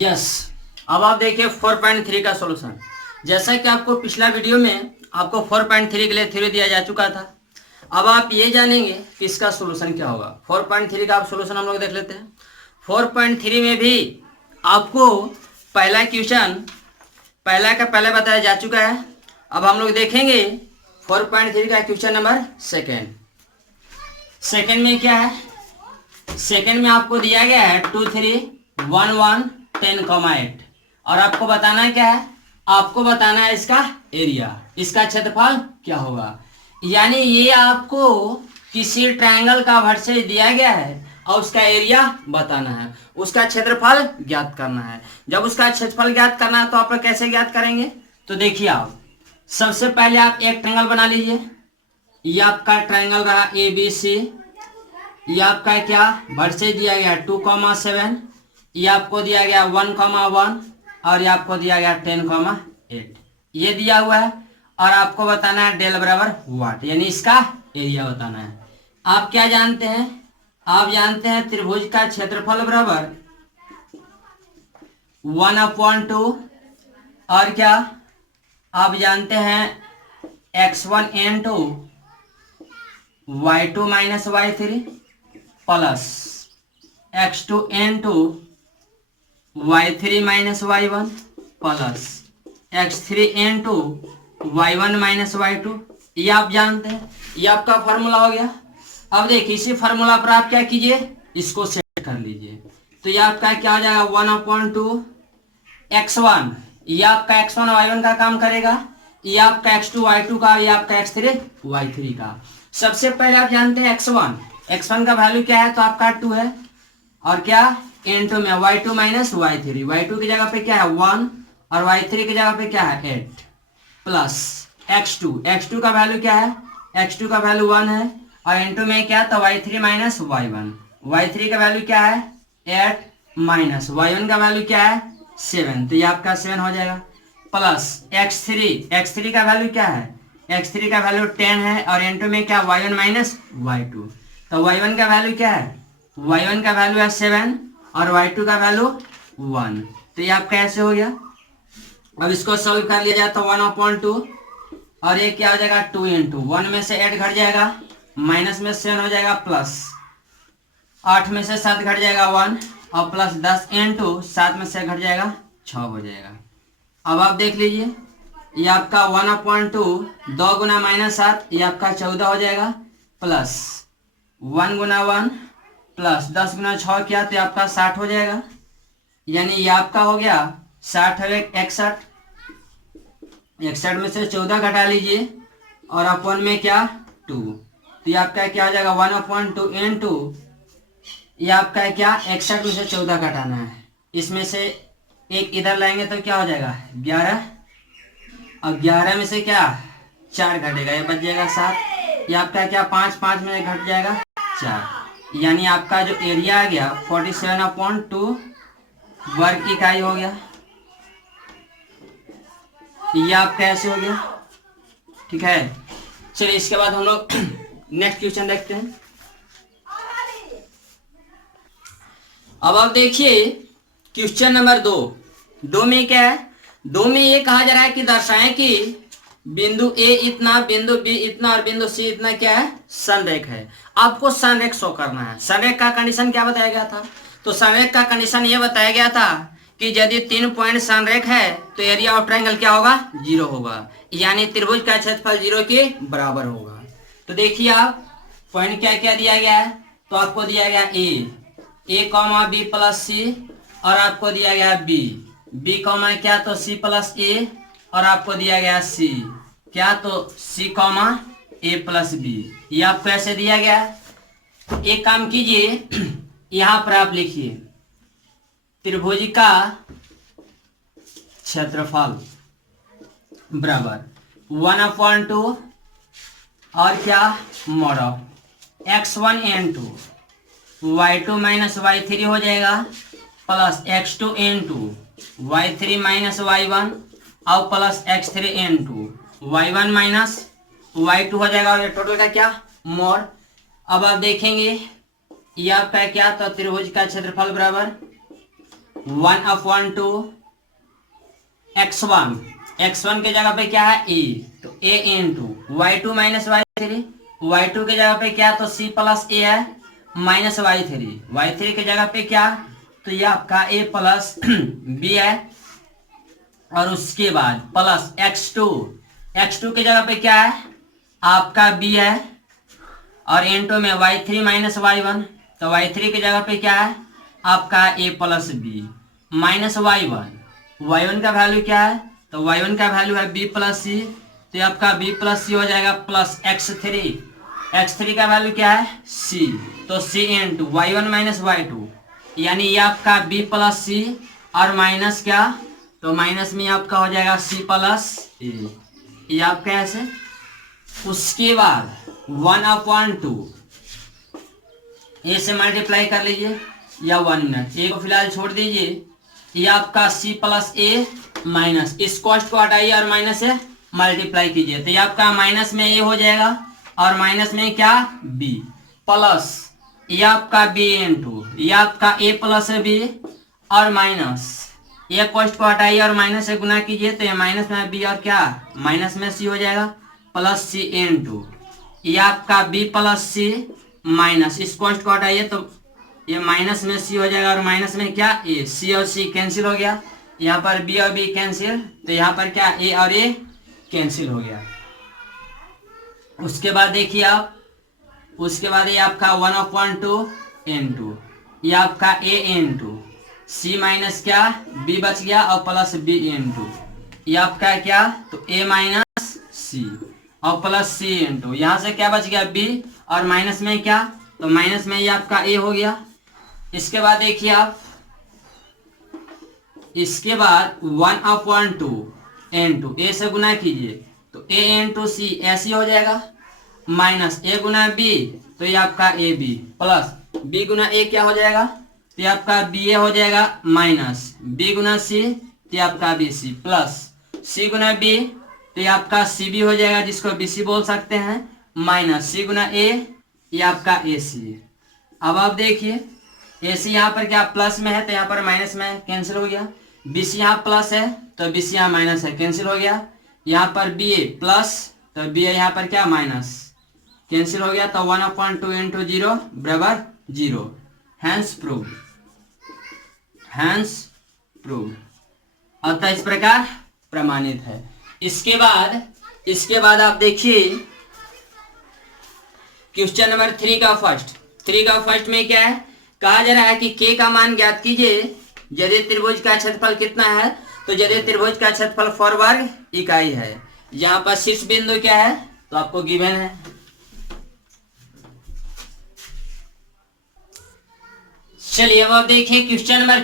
Yes. अब आप देखिए 4.3 का सॉल्यूशन। जैसा कि आपको पिछला वीडियो में आपको 4.3 के लिए थ्योरी दिया जा चुका था। अब आप ये जानेंगे कि इसका सॉल्यूशन क्या होगा। 4.3 का आप सॉल्यूशन हम लोग देख लेते हैं। 4.3 में भी आपको पहला क्वेश्चन पहला का पहले बताया जा चुका है। अब हम लोग देखेंगे 4.3 का क्वेश्चन नंबर सेकेंड में क्या है। सेकेंड में आपको दिया गया है 2 3 1 1 10, 8 और आपको बताना है क्या है, आपको बताना है इसका एरिया, इसका क्षेत्रफल क्या होगा। यानी ये आपको किसी ट्रायंगल का वर्सेज दिया गया है और उसका एरिया बताना है, उसका क्षेत्रफल ज्ञात करना है। जब उसका क्षेत्रफल ज्ञात करना है तो आप लोग कैसे ज्ञात करेंगे, तो देखिए आप सबसे पहले आप एक ट्रायंगल बना लीजिए। ये आपका ट्रायंगल रहा ABC। ये आपका क्या वर्सेज दिया गया 2,7, ये आपको दिया गया 1,1 और ये आपको दिया गया 10,8, ये दिया हुआ है। और आपको बताना है डेल बराबर वाट, यानी इसका एरिया बताना है। आप क्या जानते हैं, आप जानते हैं त्रिभुज का क्षेत्रफल बराबर 1/2 और क्या आप जानते हैं x1 n2 y2 minus y3 plus x2 n2 y3 minus y1 plus x3 n2 y1 minus y2। ये आप जानते हैं, ये आपका फॉर्मूला हो गया। अब देखिए इसी फॉर्मूला पर आप क्या कीजिए, इसको सेट कर लीजिए। तो ये आपका क्या हो जाएगा 1/2 x1, ये आपका x1 y1 का काम करेगा, ये आपका x2 y2 का, ये आपका x3 y3 का। सबसे पहले आप जानते हैं x1 का वैल्यू क्या है, तो आपका 2 है और क्या n2 में y2 माइनस y3, y2 की जगह पे क्या है 1 और y3 की जगह पे क्या है 8 प्लस x2 का वैल्यू क्या है, x2 का वैल्यू 1 है और n2 में क्या तो y3 माइनस y1, y3 का वैल्यू क्या है 8 माइनस y1 का वैल्यू क्या है 7, तो ये आपका 7 हो जाएगा। प्लस x3 का वैल्यू क्या है, x3 का वैल्यू 10 है और n2 में क्या y1 माइनस y2, तो y1 का वैल्यू क्या है, y1 का वैल्यू है 7 और y2 का वैल्यू 1, तो ये आपका ऐसे हो गया। अब इसको सॉल्व कर लिया जाए तो 1/2 और ये क्या हो जाएगा 2 इंटू 1 में से 8 घट जाएगा, माइनस में 7 हो जाएगा, प्लस 8 में से 7 घट जाएगा 1 और प्लस 10 इंटू 7 में से घट जाएगा 6 हो जाएगा। अब आप देख लीजिए ये आपका 1/2 2 गुना -7, ये आपका 14 हो जाएगा, प्लस 1 गुना 1 प्लस 10 गुना 6 किया तो आपका 60 हो जाएगा। यानी ये आपका हो गया 60 है 61 में से 14 घटा लीजिए और अपन में क्या 2, तो ये आपका क्या हो जाएगा 1/2 इंटू ये आपका क्या 61 में से 14 घटाना है, इसमें से एक इधर लाएंगे तो क्या हो जाएगा 11 और 11 में से क्या 4 घटेगा, ये बच जाएगा 7, ये आपका क्या 5 में घट जाएगा 4, यानी आपका जो एरिया आ गया 47/2 वर्ग इकाई हो गया। ये आपका ऐसे हो गया, ठीक है। चलिए इसके बाद हम लोग नेक्स्ट क्वेश्चन देखते हैं। अब आप देखिए क्वेश्चन नंबर 2 में क्या है, 2 में ये कहा जा रहा है कि दर्शाएं कि बिंदु ए इतना, बिंदु बी इतना और बिंदु सी इतना क्या है संरेख है। आपको संरेख शो करना है। संरेख का कंडीशन क्या बताया गया था, तो संरेख का कंडीशन ये बताया गया था कि यदि 3 पॉइंट संरेख है तो एरिया ऑफ ट्रायंगल क्या होगा 0 होगा, यानी त्रिभुज का क्षेत्रफल 0 के बराबर होगा। तो देखिए आप पॉइंट क्या क्या दिया गया है, तो आपको दिया गया ए कॉमा बी प्लस सी और आपको दिया गया बी कॉमा क्या तो सी प्लस ए और आपको दिया गया सी क्या तो सी कॉमा ए प्लस बी। ये आपको ऐसे दिया गया। एक काम कीजिए यहां पर आप लिखिए त्रिभुज का क्षेत्रफल बराबर 1/2 और क्या mod of x1 n2 y2 minus y3 हो जाएगा, plus x2 n2 y3 minus y1 और plus x3 n2 y1 minus y2 हो जाएगा और ये टोटल का क्या मॉड। अब आप देखेंगे ये आपका क्या तो त्रिभुज का क्षेत्रफल बराबर 1/2 x1, x1 के जगह पे क्या है a, तो a into y2 minus y3, y2 के जगह पे क्या, तो c प्लस a है माइनस y3, y3 के जगह पे क्या, तो ये आपका a प्लस b है, और उसके बाद प्लस x2, x2 के जगह पे क्या है आपका b है, और इंटू में y3 माइनस y1, तो y3 की जगह पे क्या है आपका a plus B minus y1, y1 का वैल्यू क्या है, तो y1 का वैल्यू है b प्लस सी, तो आपका b प्लस सी हो जाएगा प्लस x3, x3 का वैल्यू क्या है c, तो c into y1 minus y2, यानी ये आपका b प्लस सी और माइनस क्या, तो माइनस में आपका हो जाएगा c प्लस ए, ये आपका ऐसे। उसके बाद 1/2 ए से मल्टीप्लाई कर लीजिए या 1 मिनट, ए को फिलहाल छोड़ दीजिए, ये आपका c प्लस ए माइनस, इस कॉस्ट को हटाइए और माइनस से मल्टीप्लाई कीजिए, तो ये आपका माइनस में ए हो जाएगा और माइनस में क्या b प्लस ये आपका b इंटू ये आपका a प्लस b और माइनस ये कॉस्ट को हटाइए और माइनस से गुना कीजिए, तो ये माइनस में b और क्या माइनस में c हो जाएगा प्लस c इंटू ये आपका b प्लस c माइनस, इस कॉस्ट को हटाइए तो ये माइनस में c हो जाएगा और माइनस में क्या a, c और c कैंसिल हो गया, यहाँ पर b और b कैंसिल, तो यहाँ पर क्या a और a कैंसिल हो गया। उसके बाद देखिए आप, उसके बाद ये आपका 1/2 इंटू ये आपका a इंटू c माइनस क्या b बच गया और प्लस b इंटू ये आपका क्या, तो a माइनस c और प्लस c इंटू यहाँ से क्या बच गया b और माइनस में क्या, तो माइनस में ये आपका a हो गया। इसके बाद देखिए आप, इसके बाद 1/2 इंटू a से गुना कीजिए, तो a इंटू c ऐसी हो जाएगा माइनस a गुना b, तो ये आपका ए बी प्लस b गुना a क्या हो जाएगा, तो ये आपका बी ए हो जाएगा माइनस b गुना c, तो ये आपका बी सी प्लस c गुना b, तो ये आपका सी बी हो जाएगा जिसको बी सी बोल सकते हैं, माइनस c गुना a, ये आपका ए सी। अब आप देखिए ए सी यहाँ पर क्या प्लस में है तो यहाँ पर माइनस में कैंसिल हो गया, बी सी यहाँ प्लस है तो बी सी यहाँ माइनस है कैंसिल हो गया, यहाँ पर बी ए प्लस तो बी ए यहाँ पर क्या माइनस कैंसिल हो गया, तो 1/2 इंटू 0 बराबर 0, हैंस प्रूव, हैंस प्रूव, अतः इस प्रकार प्रमाणित है। इसके बाद आप देखिए क्वेश्चन नंबर 3 का फर्स्ट में क्या है, कहा जा रहा है कि k का मान ज्ञात कीजिए यदि त्रिभुज का क्षेत्रफल कितना है, तो यदि त्रिभुज का क्षेत्रफल 4 वर्ग इकाई है, यहाँ पर शीर्ष बिंदु क्या है तो आपको गिवन है। चलिए अब आप देखिए क्वेश्चन नंबर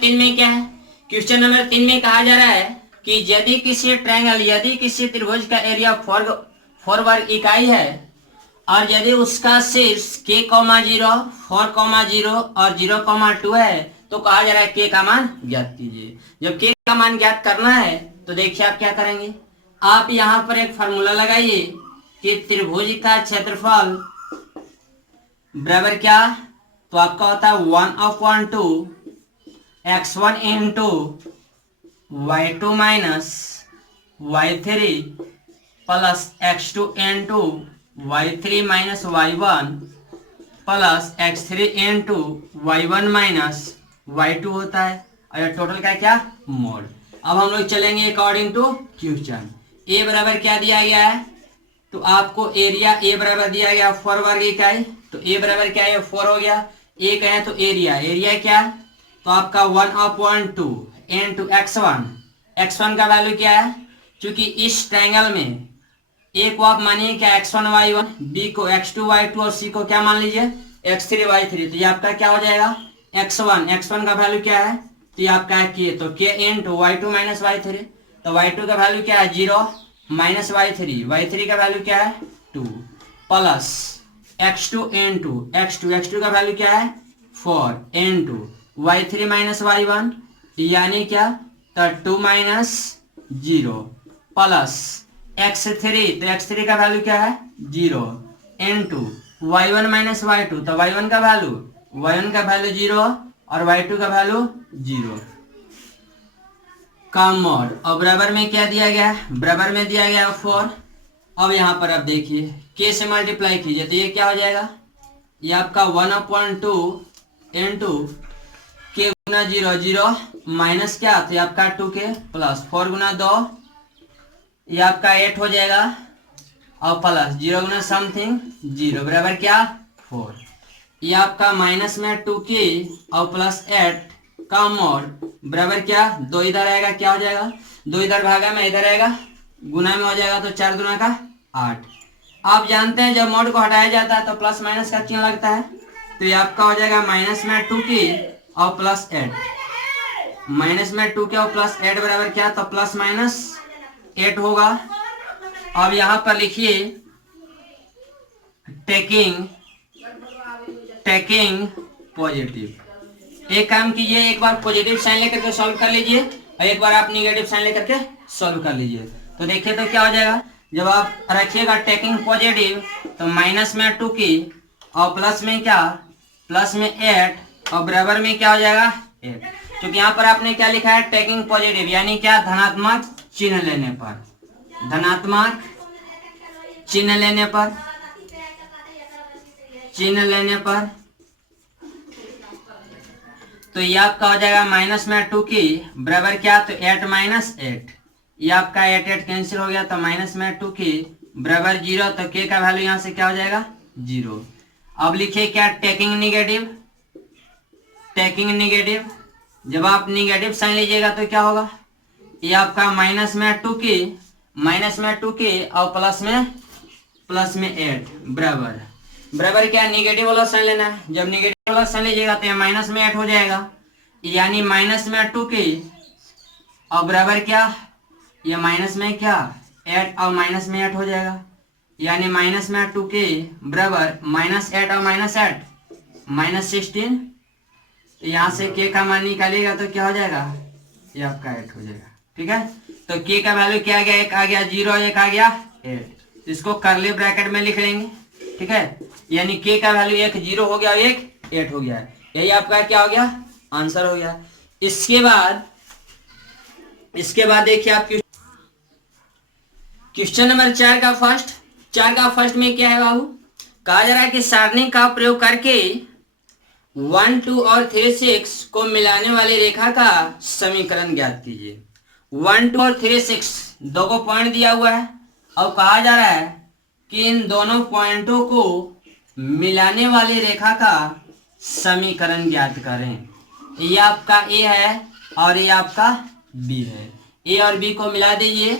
3 में क्या है, क्वेश्चन नंबर 3 में कहा जा रहा है कि यदि किसी त्रिभुज का एरिया 4 वर्ग इकाई है और यदि उसका शीर्ष k, 0, 4, 0 और 0, 2 है, तो कहा जा रहा है k का मान ज्ञात कीजिए। जब k का मान ज्ञात करना है तो देखिए आप क्या करेंगे, आप यहाँ पर एक फॉर्मूला लगाइए कि त्रिभुज का क्षेत्रफल बराबर क्या, तो आपका होता है 1/2 x1 into y2 minus y3 plus x2 into y3 minus y1 plus x3 into y1 minus y2 होता है, और ये टोटल का क्या मोड। अब हम लोग चलेंगे अकॉर्डिंग टू क्वेश्चन। a बराबर क्या दिया गया है, तो आपको एरिया a बराबर दिया गया 4 वर्ग इकाई, तो a बराबर क्या है 4 हो गया, a कहें तो एरिया क्या है, तो आपका 1/2 इंटू x1 का वैल्यू क्या है, क्योंकि इस ट्रायंगल में a को आप मानिए क्या x1 y1, b को x2 y2 और c को क्या मान लीजिए x3 y3, तो ये आपका क्या हो जाएगा x1 का वैल्यू क्या है, तो ये आपका है k, तो k into y2 minus y3, तो y2 का वैल्यू क्या है 0 माइनस y3 का वैल्यू क्या है 2 प्लस x2 इंटू x2 का वैल्यू क्या है 4 इंटू y3 माइनस y1 यानी क्या, तो 2 माइनस 0 प्लस x3, तो x3 का वैल्यू क्या है 0 इंटू y1 माइनस y2, तो y1 का वैल्यू 0 और y2 का वैल्यू 0 का मॉड। और बराबर में क्या दिया गया है, बराबर में दिया गया 4। अब यहाँ पर आप देखिए k से मल्टीप्लाई कीजिए तो ये क्या हो जाएगा, ये आपका 1/2 इंटू k गुना 0 0 माइनस क्या तो ये आपका 2k प्लस 4 गुना 2 ये आपका 8 हो जाएगा और प्लस 0 गुना समथिंग 0 बराबर क्या 4। ये आपका माइनस में 2k और प्लस 8 का मॉड बराबर क्या 2 इधर आएगा क्या हो जाएगा 2 इधर भागा में इधर आएगा गुना में हो जाएगा तो 4 दूना का 8। आप जानते हैं जब मॉड को हटाया जाता है तो प्लस माइनस का चिन्ह लगता है, तो ये आपका हो जाएगा माइनस में 2k और प्लस 8। माइनस में 2k और प्लस 8 बराबर क्या तो प्लस माइनस 8 होगा। अब यहाँ पर लिखिए टेकिंग पॉजिटिव। एक काम कीजिए, एक बार पॉजिटिव साइन लेकर के सॉल्व कर लीजिए और एक बार आप निगेटिव साइन लेकर के सॉल्व कर लीजिए। तो देखिए तो क्या हो जाएगा, जब आप रखिएगा टेकिंग पॉजिटिव तो माइनस में 2k और प्लस में क्या प्लस में 8 और बराबर में क्या हो जाएगा 8। क्योंकि यहाँ पर आपने क्या लिखा है टेकिंग पॉजिटिव यानी क्या धनात्मक चिन्ह लेने पर, धनात्मक चिन्ह लेने पर, चिन्ह लेने पर तो ये आपका हो जाएगा माइनस में 2k बराबर क्या तो 8 माइनस 8। ये आपका 8 कैंसिल हो गया तो माइनस में 2k बराबर 0 तो k का वैल्यू यहाँ से क्या हो जाएगा 0। अब लिखिए क्या टेकिंग निगेटिव, टेकिंग निगेटिव जब आप निगेटिव साइन लीजिएगा तो क्या होगा, ये आपका माइनस में 2k और प्लस में 8 बराबर बराबर क्या निगेटिव वाला साइन लेना है। जब निगेटिव वाला साइन लीजिएगा तो ये माइनस में 8 हो जाएगा यानी माइनस में 2k और बराबर क्या ये माइनस में क्या 8 और माइनस में 8 हो जाएगा यानी माइनस में 2k बराबर माइनस 8 और माइनस 8 माइनस 16। तो यहाँ से k का मान निकालिएगा तो क्या हो जाएगा ये आपका 8 हो जाएगा। ठीक है, तो k का वैल्यू क्या आ गया, एक आ गया 0 एक आ गया 8। इसको करली ब्रैकेट में लिख लेंगे। ठीक है, यानी k का वैल्यू एक 0 हो गया और एक 8 हो गया, यही आपका क्या हो गया आंसर हो गया। इसके बाद देखिए आप क्वेश्चन नंबर 4 का फर्स्ट में क्या है बाबू, कहा जा रहा है कि सारणी का प्रयोग करके 1 2 और 3 6 को मिलाने वाली रेखा का समीकरण ज्ञात कीजिए। 1 2 और 3 6 दो को पॉइंट दिया हुआ है और कहा जा रहा है कि इन दोनों पॉइंटों को मिलाने वाली रेखा का समीकरण ज्ञात करें। ये आपका ए है और ये आपका बी है, ए और बी को मिला दीजिए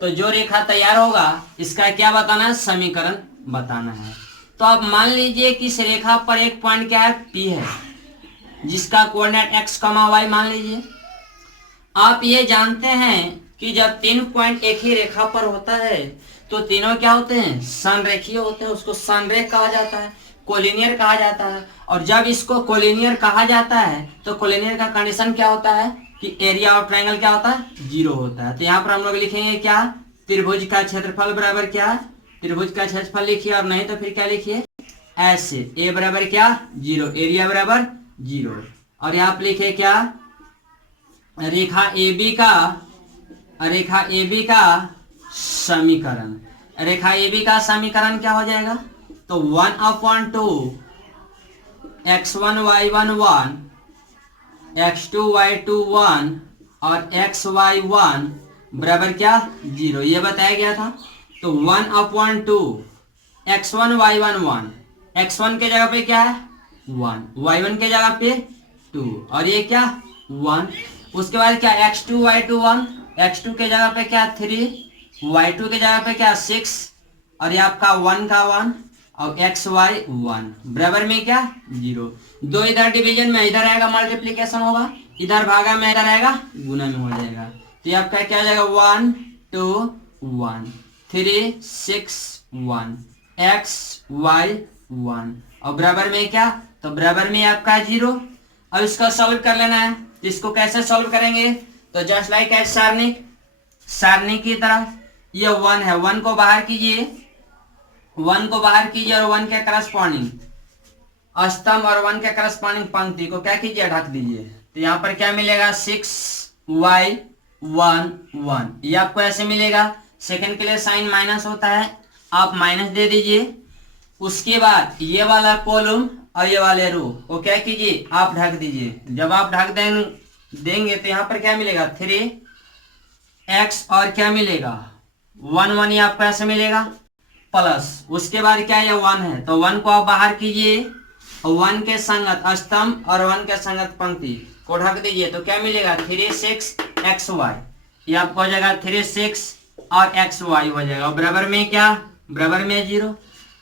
तो जो रेखा तैयार होगा इसका क्या बताना है समीकरण बताना है। तो आप मान लीजिए कि इस रेखा पर एक पॉइंट क्या है P है जिसका कोऑर्डिनेट x, y मान लीजिए। आप ये जानते हैं कि जब 3 पॉइंट एक ही रेखा पर होता है तो तीनों क्या होते हैं संरेखीय होते हैं, उसको संरेख कहा जाता है, कोलिनियर कहा जाता है। और जब इसको कोलिनियर कहा जाता है तो कोलिनियर का कंडीशन क्या होता है कि एरिया ऑफ ट्रायंगल क्या होता है 0 होता है। तो यहाँ पर हम लोग लिखेंगे क्या त्रिभुज का क्षेत्रफल बराबर क्या, त्रिभुज का क्षेत्रफल लिखिए और नहीं तो फिर क्या लिखिए ऐसे ए बराबर क्या 0, एरिया बराबर 0। और यहाँ पे लिखे क्या रेखा ए बी का समीकरण, रेखा ए बी का समीकरण क्या हो जाएगा तो 1/2 x1 y1 1 x2 y2 1 और xy1 बराबर क्या 0 ये बताया गया था। तो 1/2 x1 y1 1, x1 के जगह पे क्या है 1, y1 के जगह पे 2 और ये क्या 1। उसके बाद क्या x2 y2 1, x2 के जगह पे क्या 3, y2 के जगह पे क्या 6 और ये आपका 1 का 1 और xy1 बराबर में क्या 0। 2 इधर डिवीजन में इधर आएगा मल्टीप्लीकेशन होगा, इधर भागा में इधर आएगा गुना में हो जाएगा। तो ये आपका क्या हो जाएगा 1 2 1 3 6 1 xy1 और बराबर में क्या तो बराबर में आपका 0। अब इसको सॉल्व कर लेना है। तो इसको कैसे सॉल्व करेंगे तो जस्ट लाइक एज सारणी की तरह ये 1 है, 1 को बाहर कीजिए, 1 को बाहर कीजिए और 1 के करस्पॉन्डिंग स्तंभ और 1 के करस्पॉन्डिंग पंक्ति को क्या कीजिए, ढक दीजिए। तो यहाँ पर क्या मिलेगा 6y1 ये आपको ऐसे मिलेगा। सेकंड के लिए साइन माइनस होता है, आप माइनस दे दीजिए। उसके बाद ये वाला कॉलम और ये वाले रो को क्या कीजिए, आप ढक दीजिए। जब आप ढक देंगे तो यहाँ पर क्या मिलेगा 3x और क्या मिलेगा 1 ये आपको ऐसे मिलेगा प्लस। उसके बाद क्या ये 1 है तो 1 को आप बाहर कीजिए, 1 के संगत स्तंभ और 1 के संगत पंक्ति को ढक दीजिए। तो क्या मिलेगा 36xy ये आपको हो जाएगा 36 और xy हो जाएगा। और बराबर में क्या, बराबर में 0।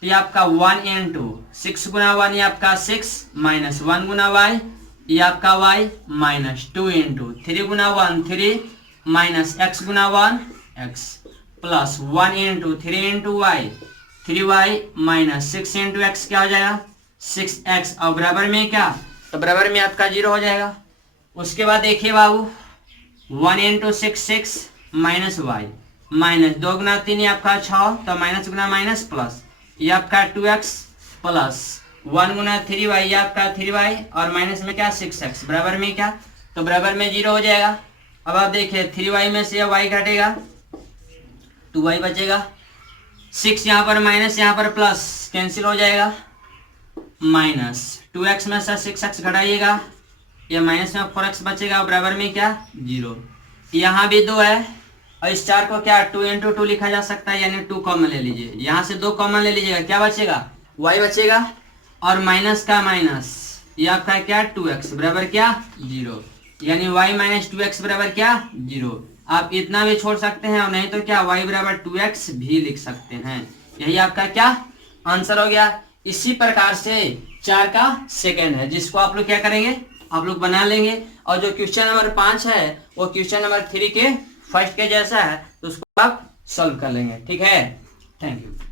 तो ये आपका 1 इंटू 6 गुना 1 ये आपका 6 माइनस 1 गुना y ये आपका y माइनस 2 इंटू 3 गुना 1 3 माइनस x गुना 1 x plus 1 into 3 into y 3y minus 6 into x क्या हो जाएगा 6x और बराबर में क्या, तो बराबर में आपका 0 हो जाएगा। उसके बाद देखिए बाबू 1 इंटू 6 माइनस y माइनस 2 गुना 3 ये आपका 6 तो माइनस गुना माइनस प्लस ये आपका 2x प्लस 1 गुना 3y ये आपका 3y और माइनस में क्या 6x बराबर में क्या, तो बराबर में 0 हो जाएगा। अब आप देखिए 3y में से y घटेगा 2y बचेगा, 6 यहाँ पर माइनस यहाँ पर प्लस कैंसिल हो जाएगा, माइनस 2x में से 6x घटाइएगा ये माइनस में 4x बचेगा बराबर में क्या 0। यहाँ भी 2 है और इस 4 को क्या 2 इंटू 2 लिखा जा सकता है, यानी 2 कॉमन ले लीजिए। यहाँ से 2 कॉमन ले लीजिएगा, क्या बचेगा y बचेगा और माइनस का माइनस ये आपका क्या 2x बराबर क्या 0, यानी y माइनस 2x बराबर क्या 0। आप इतना भी छोड़ सकते हैं और नहीं तो क्या y बराबर 2x भी लिख सकते हैं। यही आपका क्या आंसर हो गया। इसी प्रकार से 4 का सेकंड है जिसको आप लोग क्या करेंगे, आप लोग बना लेंगे। और जो क्वेश्चन नंबर 5 है वो क्वेश्चन नंबर 3 के फर्स्ट के जैसा है तो उसको आप सॉल्व कर लेंगे। ठीक है, थैंक यू।